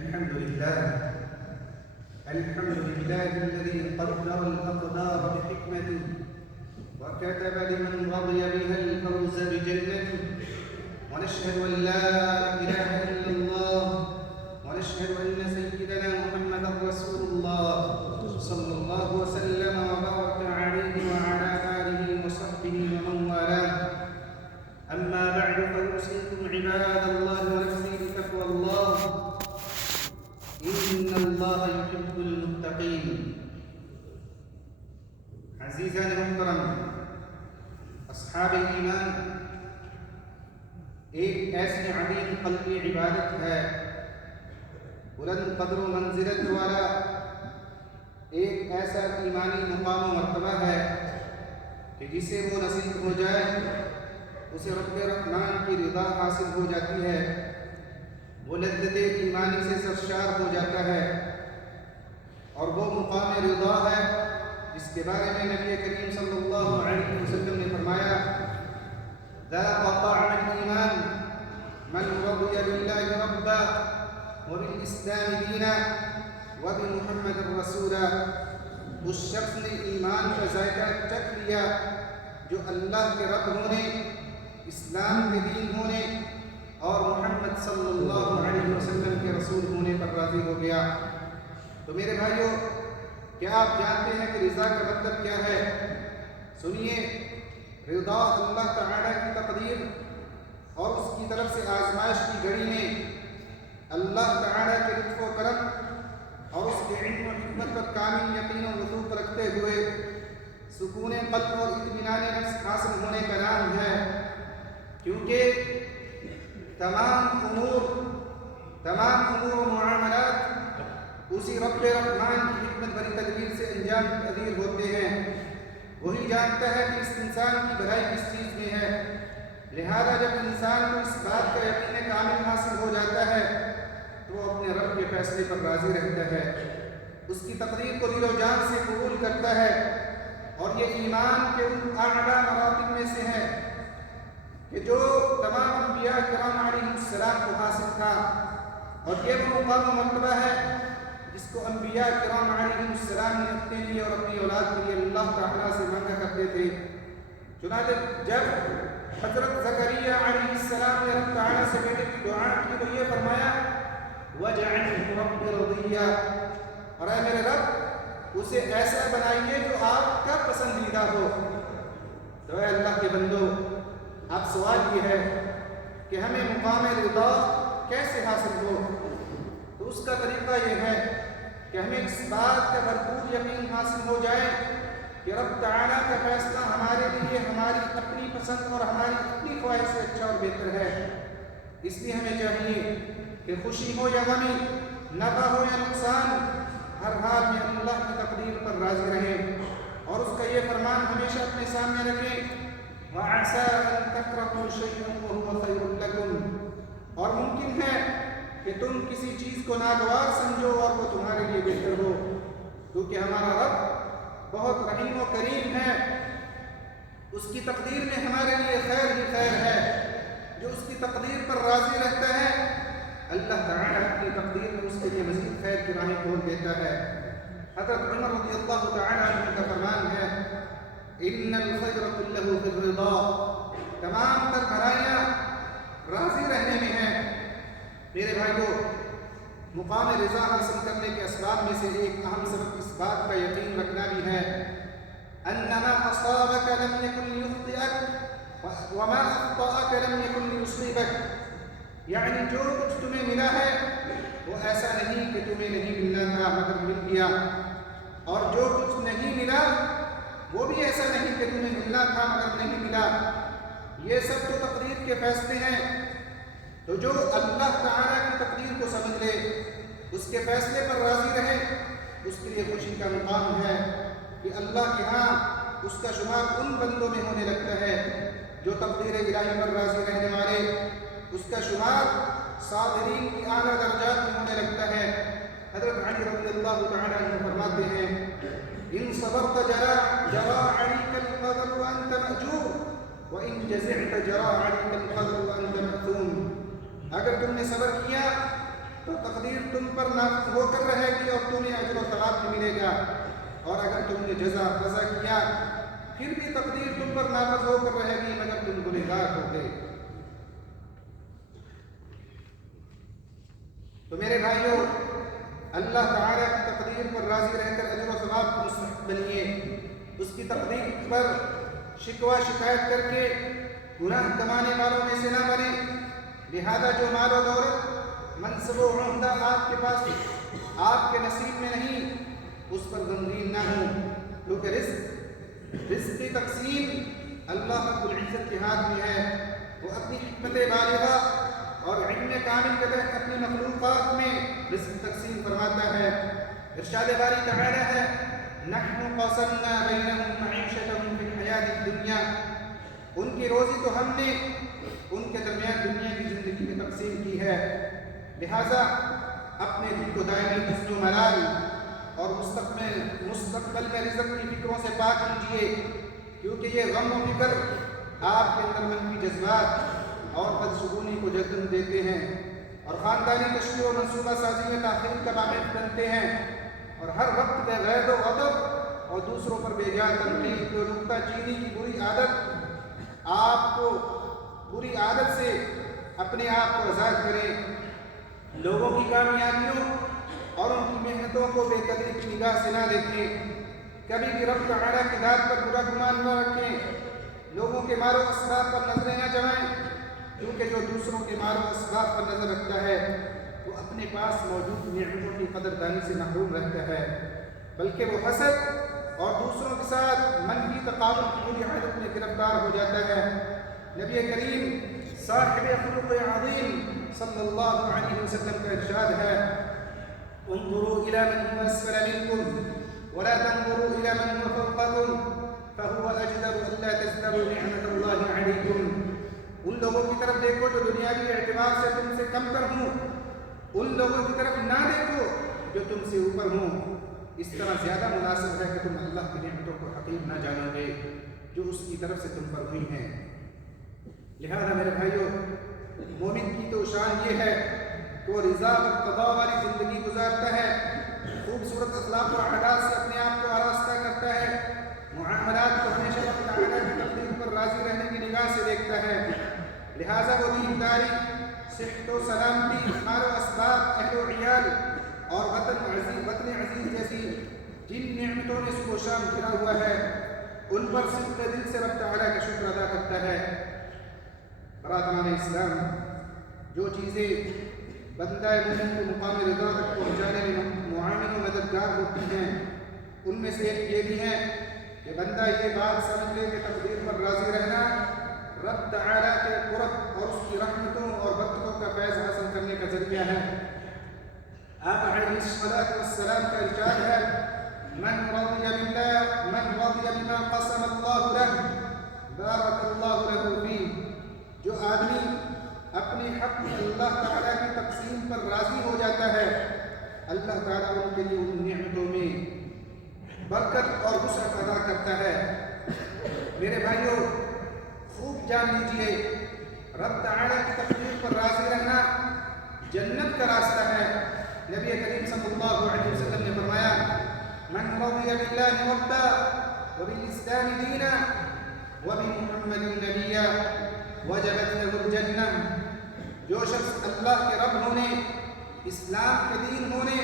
الحمد لله الذي قدر الأقدار بحكمته وكتب لمن رضي بها الفوز بجنته، ونشهد أن لا إله إلا الله، ونشهد أن سيدنا محمدا رسول الله صلى الله وسلم وبارك عليه وعلى آله وصحبه ومن والاه. أما بعد فأوصيكم عباد الله ونفسي بتقوى الله، إن الله يحب المتقين. عزیزان محترم، اصحاب ایمان، ایک ایسی عظیم قلبی عبادت ہے، بلند قدر و منزلت والا ایک ایسا ایمانی مقام و مرتبہ ہے کہ جسے وہ نصیب ہو جائے اسے رب رحمان کی رضا حاصل ہو جاتی ہے، وہ لذت ایمانی سے سرشار ہو جاتا ہے، اور وہ مقام رضا ہے جس کے بارے میں نبی کریم صلی اللہ علیہ وسلم نے فرمایا: ذاق طعم الایمان من رضی باللہ ربا وبالاسلام دینا وبمحمد رسولا. اس شخص نے ایمان کا ذائقہ چکھ لیا جو اللہ کے رب ہونے، اسلام کے دین ہونے اور محمد صلی اللہ علیہ وسلم کے رسول ہونے پر راضی ہو گیا. تو میرے بھائیو، کیا آپ جانتے ہیں کہ رضا کا مطلب کیا ہے؟ سنیے، رضا اللہ تعالیٰ کی تقدیر اور اس کی طرف سے آزمائش کی گھڑی میں اللہ تعالیٰ کے لطف و کرم اور اس کے علم و حکمت پر کامل یقین و وثوق رکھتے ہوئے سکون قلب اور اطمینان نفس حاصل ہونے کا نام ہے. کیونکہ تمام امور و معاملات اسی رب رحمان کی حکمت بری تدبیر سے انجام پذیر ہوتے ہیں. وہی جانتا ہے کہ اس انسان کی بھلائی کس چیز میں ہے، لہذا جب انسان کو اس بات کا یقین کامل حاصل ہو جاتا ہے تو وہ اپنے رب کے فیصلے پر راضی رہتا ہے، اس کی تقدیر کو دل و جان سے قبول کرتا ہے. اور یہ ایمان کے ان اعلیٰ مراتب میں سے ہے کہ جو تمام انبیاء کرام علیہ السلام کو حاصل تھا، اور یہ وہ مقام و مرتبہ ہے جس کو انبیاء کرام علیہ السلام نے اپنے لیے اور اپنی اولاد کے لیے اللہ تعالیٰ سے مانگا کرتے تھے. چنانچہ جب حضرت زکریا علیہ السلام نے رب تعالیٰ سے بیٹے کی دعا کی تو یہ فرمایا: وَجْعَلْهُ رَبِّ رَضِيًّا، اور اے میرے رب اسے ایسا بنائیے جو آپ کا پسندیدہ ہو. تو اے اللہ کے بندو، اب سوال یہ ہے کہ ہمیں مقام رضا کیسے حاصل ہو؟ تو اس کا طریقہ یہ ہے کہ ہمیں اس بات کا بھرپور یقین حاصل ہو جائے کہ رب تعالیٰ کا فیصلہ ہمارے لیے ہماری اپنی پسند اور ہماری اپنی خواہش سے اچھا اور بہتر ہے. اس لیے ہمیں چاہیے کہ خوشی ہو یا غمی، نفع ہو یا نقصان، ہر حال میں اللہ کی تقدیر پر راضی رہیں اور اس کا یہ فرمان ہمیشہ اپنے سامنے رکھیں: وَعَسَىٰ أَن تَكْرَهُوا شَيْئًا وَهُوَ خَيْرٌ لَكُمْ، اور ممکن ہے کہ تم کسی چیز کو ناگوار سمجھو اور وہ تمہارے لیے بہتر ہو، کیونکہ ہمارا رب بہت رحیم و کریم ہے. اس کی تقدیر میں ہمارے لیے خیر ہی خیر ہے. جو اس کی تقدیر پر راضی رہتا ہے اللہ تعالیٰ اپنی تقدیر میں اس کے لیے مزید خیر کی راہیں کھول دیتا ہے. حضرت عمر رضی اللہ تعالیٰ عنہ کا فرمان ہے: ان الخیر کلہ فی الرضا، تمام تر بھلائیاں راضی رہنے میں ہیں. میرے بھائیو، مقام رضا حاصل کرنے کے اسباب میں سے ایک اہم سبب اس بات کا یقین رکھنا بھی ہے: انما اصابک لم یکن یخطئک وما اخطأک لم یکن لیصیبک. یعنی جو کچھ تمہیں ملا ہے وہ ایسا نہیں کہ تمہیں نہیں ملنا تھا مگر مل گیا، اور جو کچھ نہیں ملا وہ بھی ایسا نہیں کہ تمہیں ملنا تھا مگر نہیں ملا. یہ سب تو تقدیر کے فیصلے ہیں. تو جو اللہ تعالیٰ کی تقدیر کو سمجھ لے، اس کے فیصلے پر راضی رہے، اس کے لیے خوشی کا مقام ہے کہ اللہ کے ہاں اس کا شمار ان بندوں میں ہونے لگتا ہے جو تقدیر الہی پر راضی رہنے والے، اس کا شمار صابرین کی اعلیٰ درجات میں ہونے لگتا ہے. حضرت علی رضی اللہ تعالیٰ عنہ فرماتے ہیں: ان صبرت جرى عليك القدر وانت مأجور وان جزعت جرى عليك القدر وانت مأثوم. اگر تم نے صبر کیا تو تقدیر تم پر نافذ ہو کر رہے گی اور تمہیں اجر و ثواب بھی ملے گا، اور اگر تم نے جزا قضا کیا پھر بھی تقدیر تم پر نافذ ہو کر رہے گی مگر تم گنہگار ہو گئے۔ تو میرے بھائیوں، اللہ تعالیٰ کی تقدیر پر راضی رہ کر اجر و ثواب کو مستحق بنیے، اس کی تقدیر پر شکوہ شکایت کر کے گناہ کمانے والوں میں سے نہ بنے۔ لہذا جو مال و دولت، منصب و عہدہ آپ کے پاس آپ کے نصیب میں نہیں، اس پر غمگین نہ ہوں، کیونکہ رزق کی تقسیم اللہ رب العزت کے ہاتھ میں ہے۔ وہ اپنی حکمت بالغہ اور علم کامل کے تحت اپنی مخلوقات میں رزق تقسیم فرماتا ہے۔ ارشاد باری تعالی ہے، نحن قسمنا بینہم معیشتہم فی الحیاۃ الدنیا، ان کی روزی تو ہم نے ان کے درمیان دنیا کی زندگی میں تقسیم کی ہے، لہٰذا اپنے دل کو دائمی حزن و ملال اور مستقبل میں رزق کی فکروں سے پاک کیجیے، کیونکہ یہ غم و فکر آپ کے اندر منفی جذبات اور بدشگونی کو جنم دیتے ہیں اور خاندانی تشکیل و منصوبہ سازی میں تاخیر کا باعث بنتے ہیں، اور ہر وقت بغیر و غضب اور دوسروں پر بے جا تنقید و نکتہ چینی کی بری عادت سے اپنے آپ کو آزاد کریں۔ لوگوں کی کامیابیوں اور ان کی محنتوں کو بے قدری کی نگاہ سے نہ دیکھیں، کبھی بھی رب تعالیٰ کی ذات پر برا گمان نہ رکھیں، لوگوں کے مال و اسباب پر نظریں نہ جمائیں، کیونکہ جو دوسروں کے مال و اسباب پر نظر رکھتا ہے وہ اپنے پاس موجود نعمتوں کی قدردانی سے محروم رہتا ہے، بلکہ وہ حسد اور دوسروں کے ساتھ منفی تقابل کی بری عادت میں گرفتار ہو جاتا ہے۔ نبی کریم صاحب خلق عظیم صلی اللہ علیہ وسلم کا ارشاد ہے، انظروا إلى من هو أسفل منكم ولا تنظروا إلى من هو فوقكم فهو أجدر ألا تزدروا نعمة الله عليكم۔ ان لوگوں کی طرف دیکھو جو دنیاوی اعتبار سے تم سے کم تر ہوں، ان لوگوں کی طرف نہ دیکھو جو تم سے اوپر ہوں، اس طرح زیادہ مناسب ہے کہ تم اللہ کی نعمتوں کو حقیر نہ جانو گے جو اس کی طرف سے تم پر ہوئی ہیں۔ لہذا میرے بھائیوں، مومن کی تو شان یہ ہے کہ وہ رضا و قضاء والی زندگی گزارتا ہے، خوبصورت اخلاق و عادات سے اپنے آپ کو آراستہ کرتا ہے، معاملات کو ہمیشہ اللہ تعالیٰ کی تقدیر پر راضی رہنے کی نگاہ سے دیکھتا ہے۔ لہذا وہ دینداری، صحت و سلامتی، مال و اسباب، اہل و عیال اور وطن عزیز جیسی جن نعمتوں نے صبح و شام گھرا ہوا ہے، ان پر صدق دل سے رب تعالیٰ کا شکر ادا کرتا ہے۔ برادران اسلام، جو چیزیں بندہ مومن کو مقام رضا تک پہنچانے میں معاون و مددگار ہوتی ہیں، ان میں سے ایک یہ بھی ہے کہ بندہ یہ بات سمجھ لے کہ تقدیر پر راضی رہنا رب تعالیٰ کے قرب اور اس کی رحمتوں اور برکتوں کا فیض حاصل کرنے کا ذریعہ ہے۔ آپ علیہ الصلاۃ والسلام کا ارشاد ہے، من رضی بما قسم اللہ لہ بارک اللہ لہ فیہ، جو آدمی اپنے حق میں اللہ تعالیٰ کی تقسیم پر راضی ہو جاتا ہے، اللہ تعالیٰ ان کے لیے ان نعمتوں میں برکت اور وسعت عطا کرتا ہے۔ میرے بھائیوں، خوب جان لیجئے، رب تعالیٰ کی تقدیر پر راضی رہنا جنت کا راستہ ہے۔ نبی کریم صلی اللہ علیہ وسلم نے فرمایا، من رضی باللہ ربا وبالاسلام دینا وبمحمد نبیا وجبت له الجنہ، جو شخص اللہ کے رب ہونے، اسلام کے دین ہونے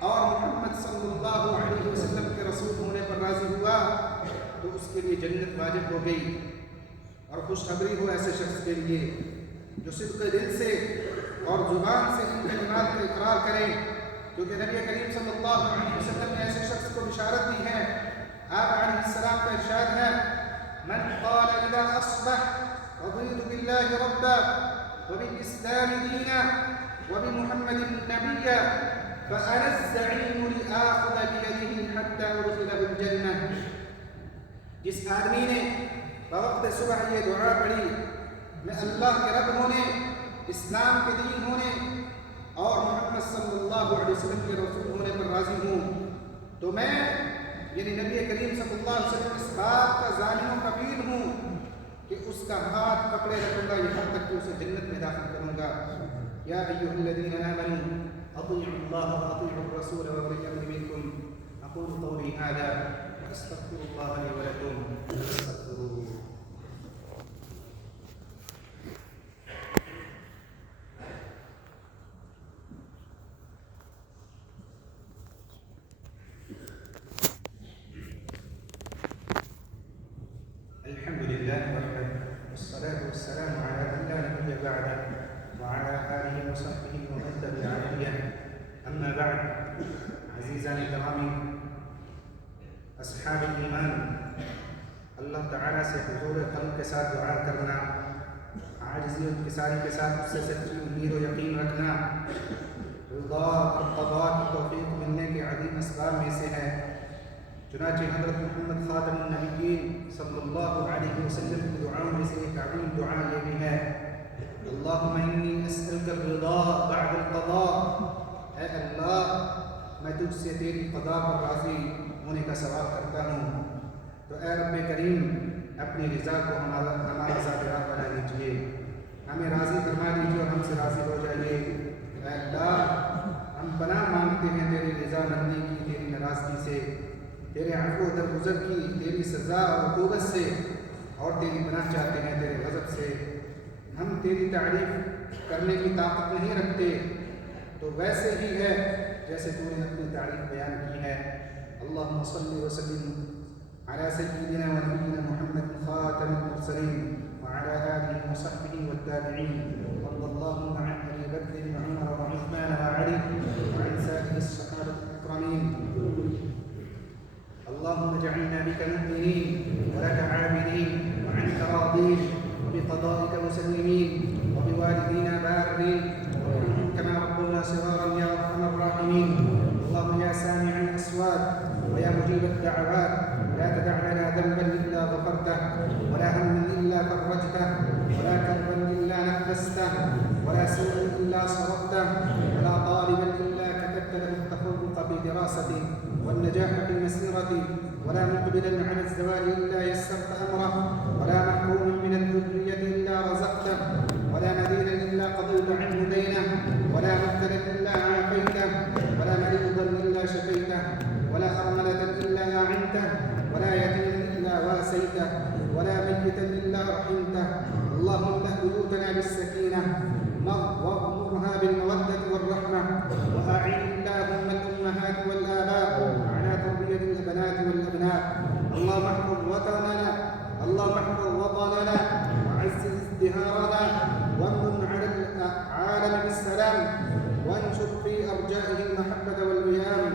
اور محمد صلی اللہ علیہ وسلم کے رسول ہونے پر راضی ہوا تو اس کے لیے جنت واجب ہو گئی۔ اور خوشخبری ہو ایسے شخص کے لیے جو صدق دل سے اور زبان سے ان کلمات کا اقرار کرے، کیونکہ نبی کریم صلی اللہ علیہ وسلم نے ایسے شخص کو بشارت دی ہے۔ آپ علیہ السلام کا ارشاد ہے، من قال اذا اصبح رضيت بالله ربا وبالإسلام دينا وبمحمد نبيا فأنا الزعيم لآخذ بيده حتى أدخله الجنة۔ جس آدمی نے بوقت صبح یہ دعا پڑھی، میں اللہ کے رب ہونے، اسلام کے دین ہونے اور محمد صلی اللہ علیہ وسلم کے رسول ہونے پر راضی ہوں، تو میں یعنی نبی کریم صلی اللہ علیہ وسلم اس بات کا ضامن و کفیل ہوں کہ اس کا ہاتھ پکڑے رکھوں گا یہاں تک کہ اسے جنت میں داخل کروں گا۔ یا ایھا الذین آمنوا اطیعوا الله وأطيعوا الرسول وأولي الأمر منكم. أقول قولي هذا وأستغفر الله لي ولكم فاستغفروه. الحمد لله وحده والصلاة والسلام على من لا نبي بعده وعلى آله وصحبه ومن تبع هديه. أما بعد، عزیزان گرامی، اصحاب ایمان، اللہ تعالیٰ سے حضور قلب کے ساتھ دعا کرنا، عاجزی و انکساری کے ساتھ اس سے سچی امید و یقین رکھنا رضا اور قضاء کی توفیق ملنے کے عظیم اسباب میں سے ہے۔ چنانچہ حضرت محمد خاتم النبیین صلی اللہ علیہ وسلم کی دعاؤں میں سے ایک عظیم دعا یہ بھی ہے، اللہم انی اسألک الرضا بعد القضاء، اے اللہ میں تجھ سے تیری قضاء پر راضی ہونے کا سوال کرتا ہوں، تو اے رب کریم اپنی رضا کو ہمارا ذاکرہ بنا لیجیے، ہمیں راضی فرما دیجیے اور ہم سے راضی ہو جائیے۔ اے اللہ ہم پناہ مانگتے ہیں تیری رضا مندی کی، تیری ناراضگی سے، تیرے عفو و درگزر کی، تیری سزا اور عقوبت سے، اور تیری پناہ چاہتے ہیں تیرے غضب سے۔ ہم تیری تعریف کرنے کی طاقت نہیں رکھتے، تو ویسے ہی ہے جیسے تو نے اپنی تعریف بیان کی ہے۔ اللہم صلی وسلم علی سیدنا و نبینا محمد خاتم المرسلین وعلى آلہ وصحبہ والتابعین، وارض اللہم عن ابی بکر وعمر وعثمان وعلی وعن سائر الصحابة الأكرمين۔ اللهم اجعلنا بك مؤمنين ولك عابدين وعنك راضين وبقضائك مسلمين وبوالدينا بارين كما ربنا صغارا يا ارحم الراحمين۔ اللهم يا سامع الاصوات ويا مجيب الدعوات لا تدع لنا ذنبا الا غفرته ولا هما الا فرجته ولا كربا الا نفسته ولا سوءا الا صرفته ولا طالبا الا كتبت له التفوق في دراسته والنجاح في مسيرته ولا مقبلا على الزواج الا يسرت امره ولا محروما من الذريه الا رزقته ولا مدينا الا قضيت عنه دينه ولا مبتلا الا عافيته ولا مريضا الا شفيته ولا ارمله الا اعنته ولا يتيما الا واسيته ولا ميتا الا رحمته. اللهم املأ بيوتنا بالسكينه واغمرها بالموده والرحمه، واعين اللهم الامهات والاباء على تربيه البنات والابناء. اللهم احفظ وطننا، اللهم احفظ وطننا وعزز ازدهارنا، وامن على العالم بالسلام، وانشر في ارجائه المحبه والوئام.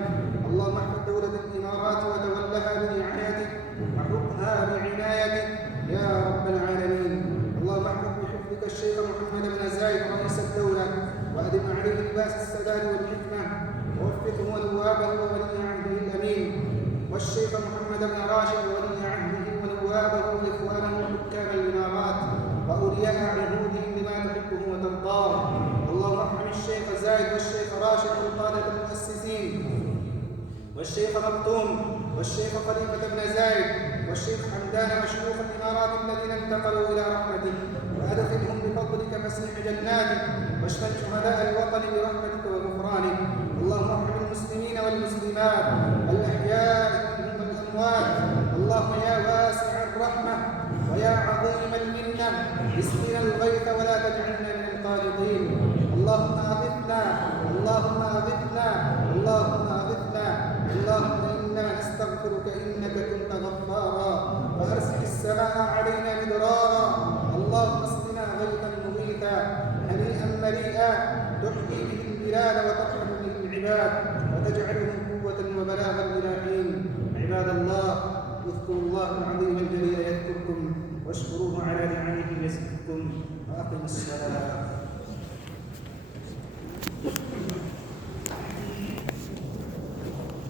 اللهم احفظ دوله الامارات وتولها برعايتك وحفظها بعنايتك يا رب العالمين. اللهم احفظ بحفظك الشيخ محمد بن زايد رئيس الدوله، وادم عليه لباس السداد والحكمه، ووفقه ونوابه وولي عهده الامين، والشيخ محمد بن راشد وولي عهده ونوابه واخوانه حكام الامارات واولياء عهودهم بما تحبه وترضاه. اللهم ارحم الشيخ زايد والشيخ راشد والقاده المؤسسين، والشيخ مكتوم والشيخ خليفه بن زايد والشيخ حمدان وشيوخ الامارات الذين انتقلوا الى رحمتك، وادخلهم بفضلك فسيح جناتك، واشمل شهداء الوطن برحمتك وغفرانك. اللهم ارحم المسلمين والمسلمات الاحياء منهم والاموات. اللهم يا واسع الرحمه ويا عظيم المنه اسقنا الغيث ولا تجعلنا من القانطين. اللهم اغثنا، اللهم اغثنا، اللهم اغثنا. اللهم انا نستغفرك انك كنت غفارا فارسل السماء علينا مدرارا. اللهم اسقنا غيثا مغيثا هنيئا مريئا تحيي به البلاد وترحم به العباد وتجعلهم قوه وبلاغا الى حين. عباد الله، اذكروا الله العظيم الجليل يذكركم واشكروه على نعمه يزدكم، واقم الصلاه.